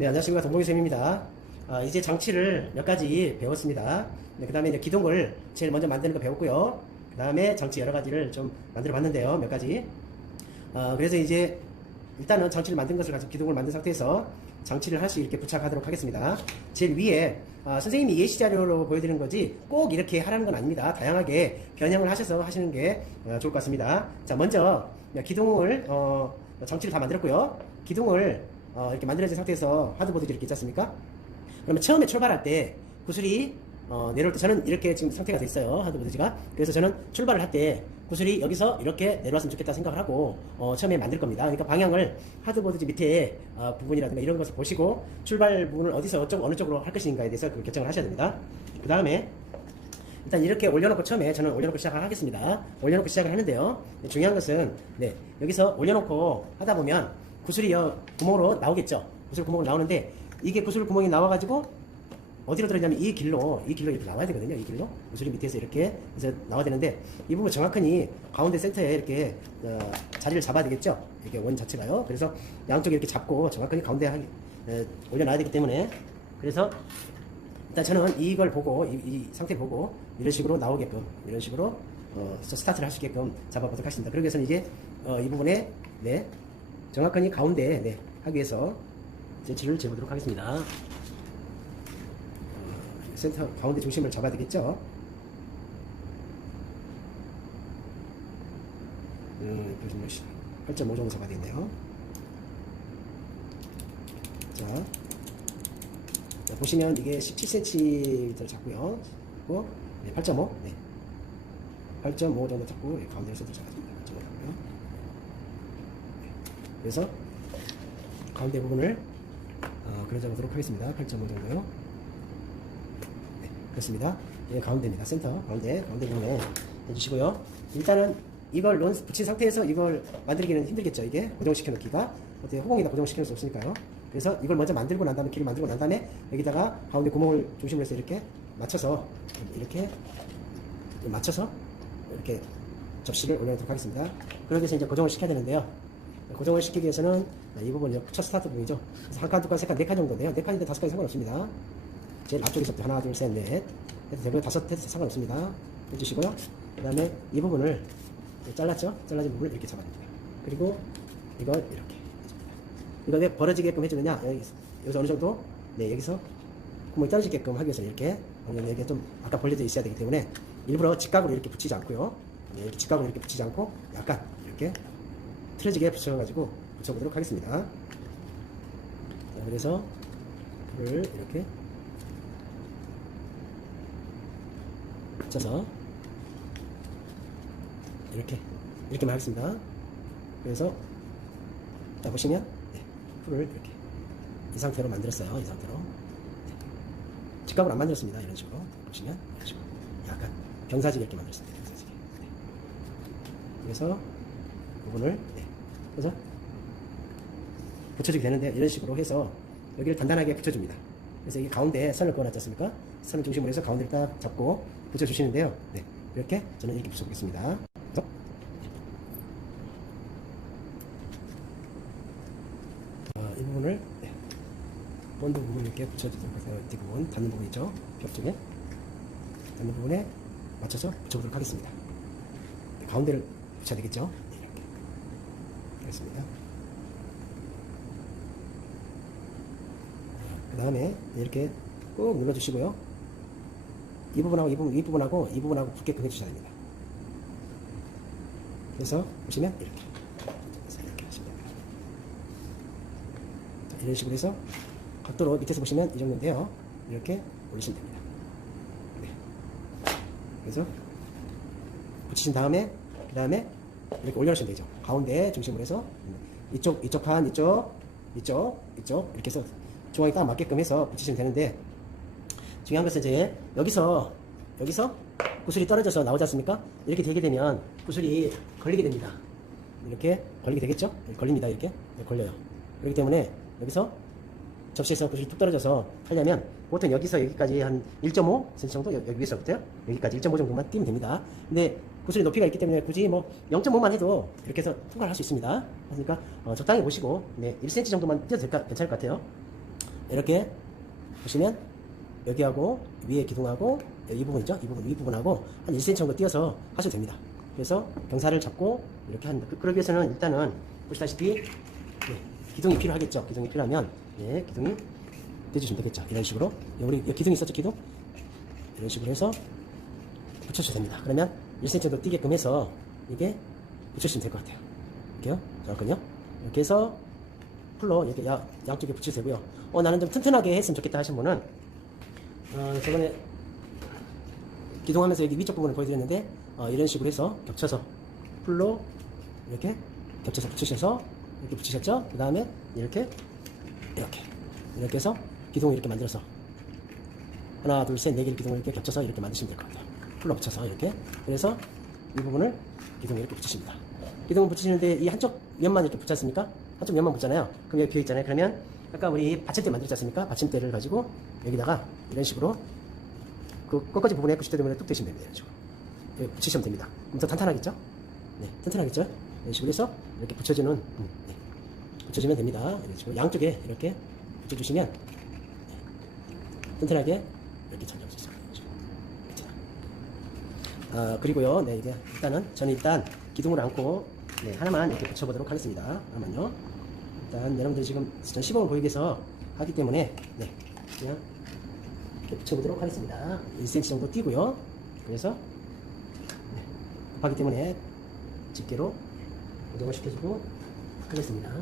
네, 안녕하십니까. 동봉이쌤입니다. 이제 장치를 몇 가지 배웠습니다. 네, 그 다음에 이제 기둥을 제일 먼저 만드는 거 배웠고요. 그 다음에 장치 여러 가지를 좀 만들어 봤는데요. 몇 가지. 그래서 이제 일단은 장치를 만든 것을 가지고 기둥을 만든 상태에서 장치를 할 수 있게 부착하도록 하겠습니다. 제일 위에 선생님이 예시 자료로 보여드리는 거지 꼭 이렇게 하라는 건 아닙니다. 다양하게 변형을 하셔서 하시는 게 좋을 것 같습니다. 자, 먼저 기둥을 장치를 다 만들었고요. 기둥을 이렇게 만들어진 상태에서 하드보드가 이렇게 있지 않습니까? 그러면 처음에 출발할 때 구슬이 내려올 때 저는 이렇게 지금 상태가 돼 있어요. 하드보드지가. 그래서 저는 출발을 할 때 구슬이 여기서 이렇게 내려왔으면 좋겠다 생각을 하고 처음에 만들 겁니다. 그러니까 방향을 하드보드지 밑에 부분이라든가 이런 것을 보시고 출발 부분을 어디서 어느 쪽으로 할 것인가에 대해서 그 결정을 하셔야 됩니다. 그 다음에 일단 이렇게 올려놓고 처음에 저는 올려놓고 시작을 하겠습니다. 올려놓고 시작을 하는데요. 중요한 것은 여기서 올려놓고 하다 보면 구슬이 구멍으로 나오겠죠. 구슬 구멍으로 나오는데 이게 구슬 구멍이 나와가지고 어디로 들어있냐면 이 길로 이렇게 나와야 되거든요. 이 길로 구슬이 밑에서 이렇게 해서 나와야 되는데 이 부분 정확하니 가운데 센터에 이렇게 자리를 잡아야 되겠죠. 이게 원 자체가요. 그래서 양쪽에 이렇게 잡고 정확하니 가운데 올려놔야 되기 때문에 그래서 일단 저는 이걸 보고 이 상태 보고 이런 식으로 나오게끔 이런 식으로 스타트를 할 수 있게끔 잡아보도록 하겠습니다. 그러기 위해서는 이제 이 부분에 정확하니 가운데 하기 위해서 센치를 재보도록 하겠습니다. 센터 가운데 중심을 잡아야 되겠죠. 8.5 정도 잡아야 되겠네요. 자, 보시면 이게 17cm 잡고요. 8.5 8.5 정도 잡고 가운데를 센터 잡아줍니다. 8.5 잡고요. 그래서 가운데 부분을 그려잡도록 하겠습니다. 8.5 정도요. 그렇습니다. 가운데입니다. 센터 가운데 부분에 해주시고요. 일단은 이걸 붙인 상태에서 이걸 만들기는 힘들겠죠. 이게 고정시켜 놓기가 어떻게 호공에다 고정시킬 수 없으니까요. 그래서 이걸 먼저 만들고 난 다음에 길을 만들고 난 다음에 여기다가 가운데 구멍을 중심으로 해서 이렇게 맞춰서 이렇게 접시를 올려놓도록 하겠습니다. 그러기 위해서 이제 고정을 시켜야 되는데요. 고정을 시키기 위해서는 이 부분이 첫 스타트 부분이죠. 그래서 한 칸, 두 칸, 세 칸, 네 칸 정도인데요. 네 칸인데 다섯 칸이 상관없습니다. 제일 앞쪽에서부터 하나, 둘, 셋, 넷 해도 되고요. 다섯 해도 상관없습니다. 해주시고요. 그 다음에 이 부분을 잘랐죠? 잘라진 부분을 이렇게 잡아줍니다. 그리고 이걸 이렇게 해줍니다. 이거 왜 벌어지게끔 해주느냐? 여기서 어느 정도 여기서 구멍이 떨어지게끔 하기 위해서 이렇게 좀 아까 벌려져 있어야 되기 때문에 일부러 직각으로 이렇게 붙이지 않고요. 이렇게 직각으로 이렇게 붙이지 않고 약간 이렇게 틀어지게 붙여보도록 하겠습니다. 자, 그래서 불을 이렇게 붙여서 이렇게만 하겠습니다. 그래서 자 보시면 풀을 이렇게 이 상태로 만들었어요. 이 상태로 직각으로 안 만들었습니다. 이런 식으로 보시면 이런 식으로 약간 경사지게 이렇게 만들었습니다. 경사지게. 그래서 부분을 그래서 붙여주게 되는데 이런 식으로 해서 여기를 단단하게 붙여줍니다. 그래서 이게 가운데 선을 그어놨지 않습니까? 선을 중심으로 해서 가운데를 딱 잡고 붙여주시는데요. 이렇게 저는 이렇게 붙여보겠습니다. 이 부분을 본드 부분 이렇게 붙여주도록 하세요. 뒷부분 닿는 부분 있죠? 벽 쪽에 닿는 부분에 맞춰서 붙여보도록 하겠습니다. 가운데를 붙여야 되겠죠? 이렇게 하겠습니다. 그 다음에 이렇게 꾹 눌러주시고요. 이 부분하고 이 부분하고 붙게끔 해주셔야 됩니다. 그래서 보시면 이렇게 하시면 됩니다. 자, 이런 식으로 해서 각도로 밑에서 보시면 이 정도인데요. 이렇게 올리시면 됩니다. 그래서 붙이신 다음에 그 다음에 이렇게 올려놓으시면 되죠. 가운데 중심으로 해서 이쪽 칸 이쪽 이렇게 해서 중앙에 딱 맞게끔 해서 붙이시면 되는데 중요한 것은 이제 여기서 구슬이 떨어져서 나오지 않습니까? 이렇게 되게 되면 구슬이 걸리게 됩니다. 이렇게 걸리게 되겠죠? 걸립니다. 이렇게 걸려요. 그렇기 때문에 여기서 접시에서 구슬이 뚝 떨어져서 하려면 보통 여기서 여기까지 한 1.5cm 정도 여기 위에서부터요. 여기까지 1.5 정도만 띄면 됩니다. 근데 구슬의 높이가 있기 때문에 굳이 0.5만 해도 이렇게 해서 통과를 할 수 있습니다. 그러니까 적당히 보시고 1cm 정도만 띄어도 괜찮을 것 같아요. 이렇게 보시면 여기하고 위에 기둥하고 이 부분 있죠? 이 부분, 위 부분하고 한 1cm 정도 띄어서 하셔도 됩니다. 그래서 경사를 잡고 이렇게 합니다. 그러기 위해서는 일단은 보시다시피 네, 기둥이 필요하겠죠? 기둥이 필요하면 네, 기둥이 떼주시면 되겠죠? 이런 식으로 우리 기둥이 있었죠? 기둥? 이런 식으로 해서 붙여주셔도 됩니다. 그러면 1cm 정도 띄게끔 해서 이게 붙여주시면 될 것 같아요. 이렇게요? 잠깐요. 이렇게 해서 풀로 이렇게 양쪽에 붙여도 되고요. 나는 좀 튼튼하게 했으면 좋겠다 하신 분은 저번에 기둥하면서 여기 위쪽 부분을 보여드렸는데 이런 식으로 해서 겹쳐서 풀로 이렇게 겹쳐서 붙이셔서 이렇게 붙이셨죠? 그 다음에 이렇게 해서 기둥을 이렇게 만들어서 하나 둘 셋 네 개의 기둥을 이렇게 겹쳐서 이렇게 만드시면 될 것 같아요. 풀로 붙여서 이렇게. 그래서 이 부분을 기둥에 이렇게 붙이십니다. 기둥을 붙이시는데 이 한쪽 면만 이렇게 붙지 않습니까? 한쪽 면만 붙잖아요. 그럼 여기 비어 있잖아요. 그러면 아까 우리 받침대 만들었지 않습니까? 받침대를 가지고 여기다가 이런 식으로 그 끝까지 부분에 붙일 때 되면 뚝 대시면 됩니다. 이런 식으로 여기 붙이시면 됩니다. 그럼 더 탄탄하겠죠? 네, 튼튼하겠죠? 이런 식으로 해서 이렇게 붙여주는 네, 붙여주면 됩니다. 이런 식으로 양쪽에 이렇게 붙여주시면 네, 튼튼하게 이렇게 전장할 수 있어요. 그리고요, 네, 이제 저는 일단 기둥을 안고 네, 하나만 이렇게 붙여보도록 하겠습니다. 하나만요. 일단 여러분들이 지금 전 시범을 보이기 위해서 하기 때문에 네, 그냥 이렇게 붙여보도록 하겠습니다. 1cm 정도 띄고요. 그래서 네, 급하기 때문에 집게로 고정을 시켜주고 하겠습니다.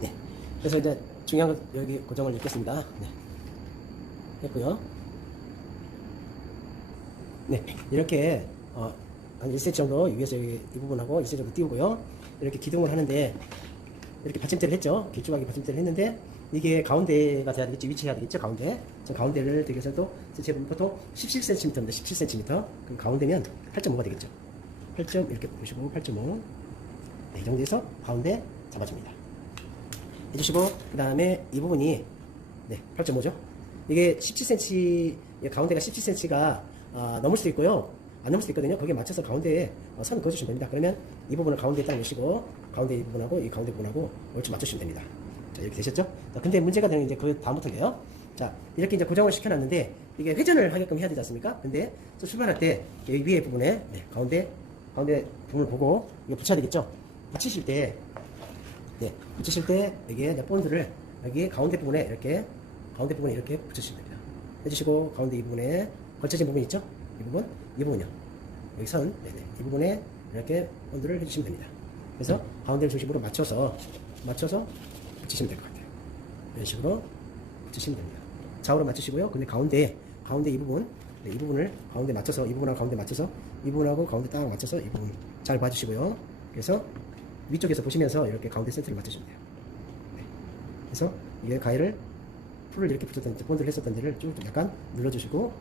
네, 그래서 이제 중요한 건 여기 고정을 넣겠습니다. 네, 했고요. 네, 이렇게 한 1cm 정도 위에서 여기 이 부분하고 1cm 정도 띄우고요. 이렇게 기둥을 하는데 이렇게 받침대를 했죠. 길쭉하게 받침대를 했는데 이게 가운데가 돼야 되겠죠. 위치해야 되겠죠. 가운데. 저 가운데를 되기 위해서도 보통 17cm입니다. 17cm. 그럼 가운데면 8.5가 되겠죠. 8점 이렇게 보시고 8.5. 네, 이 정도에서 가운데 잡아줍니다. 해주시고 그 다음에 이 부분이 네, 8.5죠. 이게 17cm 가운데가 17cm가 넘을 수도 있고요. 안 넘을 수도 있거든요. 거기에 맞춰서 가운데에 선을 그어주시면 됩니다. 그러면 이 부분을 가운데에 딱 놓으시고 가운데 이 부분하고 이 가운데 부분하고 얼추 맞추시면 됩니다. 자, 이렇게 되셨죠? 자, 근데 문제가 되는 이제 그 다음부터인데요. 자, 이렇게 이제 고정을 시켜놨는데 이게 회전을 하게끔 해야 되지 않습니까? 근데 또 출발할 때 여기 위에 부분에 네, 가운데 부분을 보고 이거 붙여야 되겠죠? 붙이실 때 여기에 이제 본드를 여기 가운데 부분에 이렇게 붙여주시면 됩니다. 해주시고 가운데 이 부분에 걸쳐진 부분 있죠? 이 부분이요. 여기 선, 네네. 이 부분에 이렇게 본드를 해주시면 됩니다. 그래서 가운데를 중심으로 맞춰서 붙이시면 될 것 같아요. 이런 식으로 붙이시면 됩니다. 좌우로 맞추시고요. 근데 가운데 이 부분, 네, 이 부분을 가운데 맞춰서 이 부분하고 가운데 맞춰서 이 부분하고 가운데 딱 맞춰서 이 부분 잘 봐주시고요. 그래서 위쪽에서 보시면서 이렇게 가운데 센터를 맞추시면 돼요. 네. 그래서 이게 가위를 풀을 이렇게 붙였던 본드를 했었던 데를 쭉 약간 눌러주시고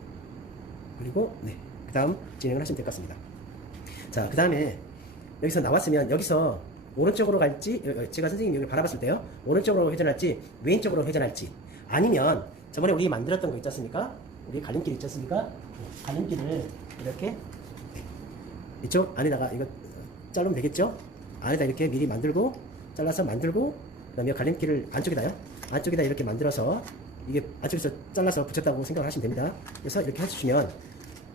그리고 네, 그 다음 진행을 하시면 될 것 같습니다. 자, 그 다음에 여기서 나왔으면 여기서 오른쪽으로 갈지 제가 선생님 여기 바라봤을 때요 오른쪽으로 회전할지 왼쪽으로 회전할지 아니면 저번에 우리 만들었던 거 있지 않습니까? 우리 갈림길 있지 않습니까? 갈림길을 이렇게 이쪽 안에다가 이거 자르면 되겠죠? 안에다 이렇게 미리 만들고 잘라서 만들고 그 다음에 갈림길을 안쪽에다 이렇게 만들어서 이게 안쪽에서 잘라서 붙였다고 생각을 하시면 됩니다. 그래서 이렇게 해주시면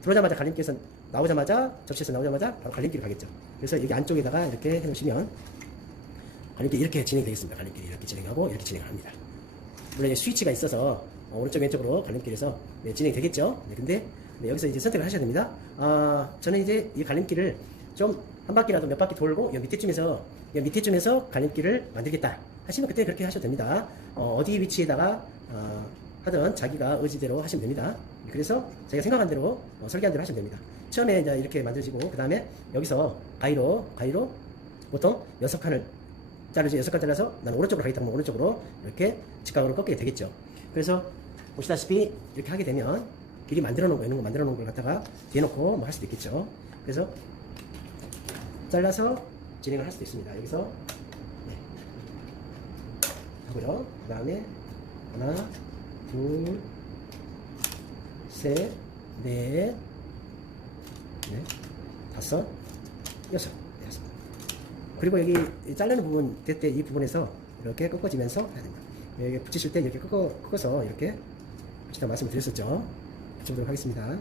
들어오자마자 갈림길에서 나오자마자 접시에서 나오자마자 바로 갈림길이 가겠죠. 그래서 여기 안쪽에다가 이렇게 해놓으시면 갈림길이 이렇게 진행이 되겠습니다. 갈림길이 이렇게 진행하고 이렇게 진행을 합니다. 물론 이제 스위치가 있어서 오른쪽 왼쪽으로 갈림길에서 네, 진행이 되겠죠. 네, 근데 네, 여기서 이제 선택을 하셔야 됩니다. 저는 이제 이 갈림길을 좀 한 바퀴라도 몇 바퀴 돌고 이 밑에쯤에서 갈림길을 만들겠다 하시면 그때 그렇게 하셔도 됩니다. 어디 위치에다가 하든 자기가 의지대로 하시면 됩니다. 그래서 자기가 생각한 대로 설계한 대로 하시면 됩니다. 처음에 이제 이렇게 만들어지고 그 다음에 여기서 가위로 보통 6칸을 자르죠. 6칸 잘라서 난 오른쪽으로 가겠다 하면 오른쪽으로 이렇게 직각으로 꺾게 되겠죠. 그래서 보시다시피 이렇게 하게 되면 길이 만들어 놓은 거 이런 거 만들어 놓은 걸 갖다가 뒤에 놓고 뭐 할 수도 있겠죠. 그래서 잘라서 진행을 할 수도 있습니다. 여기서 네. 하고요. 그 다음에 하나, 둘, 셋, 넷, 다섯, 여섯. 그리고 여기 자르는 부분 될 때 이 부분에서 이렇게 꺾어지면서 해야 됩니다. 여기 붙이실 때 이렇게 꺾어서 이렇게 붙이다 말씀을 드렸었죠. 붙여보도록 하겠습니다.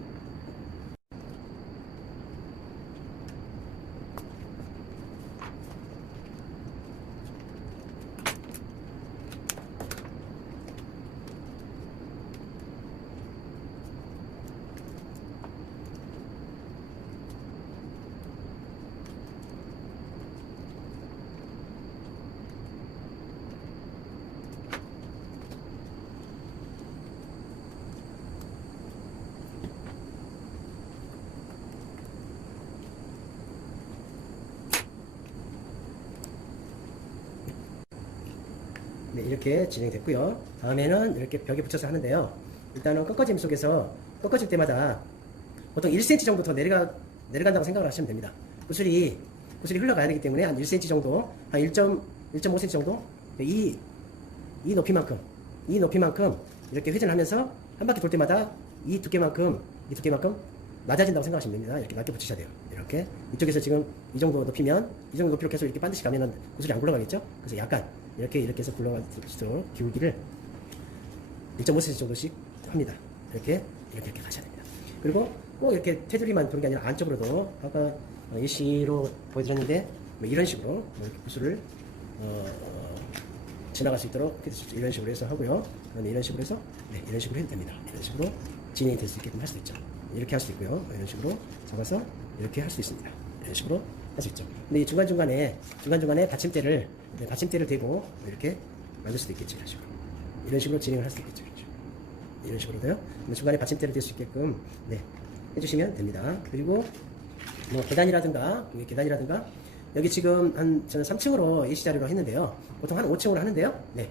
네, 이렇게 진행됐고요. 다음에는 이렇게 벽에 붙여서 하는데요. 일단은 꺾어짐 속에서 꺾어질 때마다 보통 1cm 정도 더 내려간다고 생각을 하시면 됩니다. 구슬이 흘러가야 되기 때문에 한 1cm 정도, 한 1.5cm 정도, 이 높이만큼 이렇게 회전하면서 한 바퀴 돌 때마다 이 두께만큼 낮아진다고 생각하시면 됩니다. 이렇게 낮게 붙이셔야 돼요. 이렇게 이쪽에서 지금 이 정도 높이면 이 정도 높이로 계속 이렇게 반드시 가면은 구슬이 안 굴러가겠죠? 그래서 약간 이렇게 해서 굴러갈 수 있도록 기울기를 1.5cm 정도씩 합니다. 이렇게 가셔야 됩니다. 그리고 꼭 이렇게 테두리만 도는 게 아니라 안쪽으로도 아까 예시로 보여드렸는데 뭐 이런 식으로 뭐 이렇게 구슬을 지나갈 수 있도록 이런 식으로 해서 하고요. 그다음에 이런 식으로 해서 이런 식으로 해도 됩니다. 이런 식으로 진행이 될 수 있게끔 할 수 있죠. 이렇게 할 수 있고요. 이런 식으로 잡아서 이렇게 할 수 있습니다. 이런 식으로 할 수 있죠. 근데 이 중간중간에 받침대를 대고 이렇게 만들 수도 있겠죠. 이런 식으로 진행을 할 수 있겠죠. 이런 식으로도요. 중간에 받침대를 댈 수 있게끔 해주시면 됩니다. 그리고 뭐 계단이라든가 여기 지금 저는 3층으로 예시 자료로 했는데요. 보통 한 5층으로 하는데요. 네.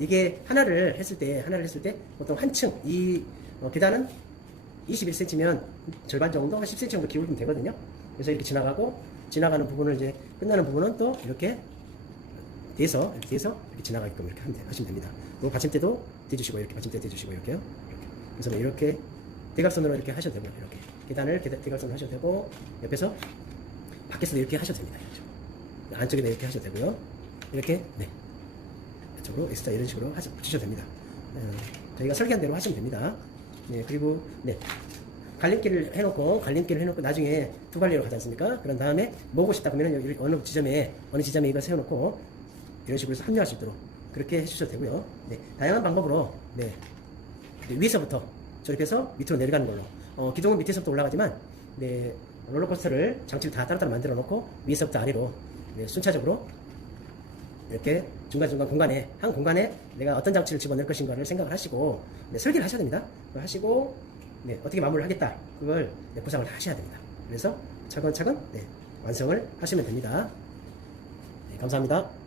이게 하나를 했을 때 보통 한 층, 계단은 21cm면 절반 정도, 한 10cm 정도 기울이면 되거든요. 그래서 이렇게 지나가는 부분을 이제 끝나는 부분은 또 이렇게 대서 이렇게 지나가게끔 이렇게 하시면 됩니다. 또 받침대도 대주시고 이렇게 받침대 대주시고 이렇게요. 그래서 뭐 이렇게 대각선으로 이렇게 하셔도 되고 이렇게 계단을 대각선으로 하셔도 되고 옆에서 밖에서도 이렇게 하셔도 됩니다. 이렇게. 안쪽에도 이렇게 하셔도 되고요. 이렇게 이쪽으로 엑스트라 이런 식으로 붙이셔도 됩니다. 저희가 설계한 대로 하시면 됩니다. 네, 그리고 갈림길을 해놓고 나중에 두 갈래로 가지 않습니까? 그런 다음에 모으고 싶다 그러면 여기 어느 지점에 이거 세워놓고 이런 식으로 해서 합류할 수 있도록 그렇게 해주셔도 되고요. 네, 다양한 방법으로 위에서부터 조립해서 밑으로 내려가는 걸로 기둥은 밑에서부터 올라가지만 롤러코스터를 장치를 다 따로따로 만들어 놓고 위에서부터 아래로 순차적으로 이렇게 중간중간 한 공간에 내가 어떤 장치를 집어넣을 것인가를 생각을 하시고 설계를 하셔야 됩니다. 그걸 하시고 어떻게 마무리를 하겠다 그걸 구상을 다 하셔야 됩니다. 그래서 차근차근 완성을 하시면 됩니다. 감사합니다.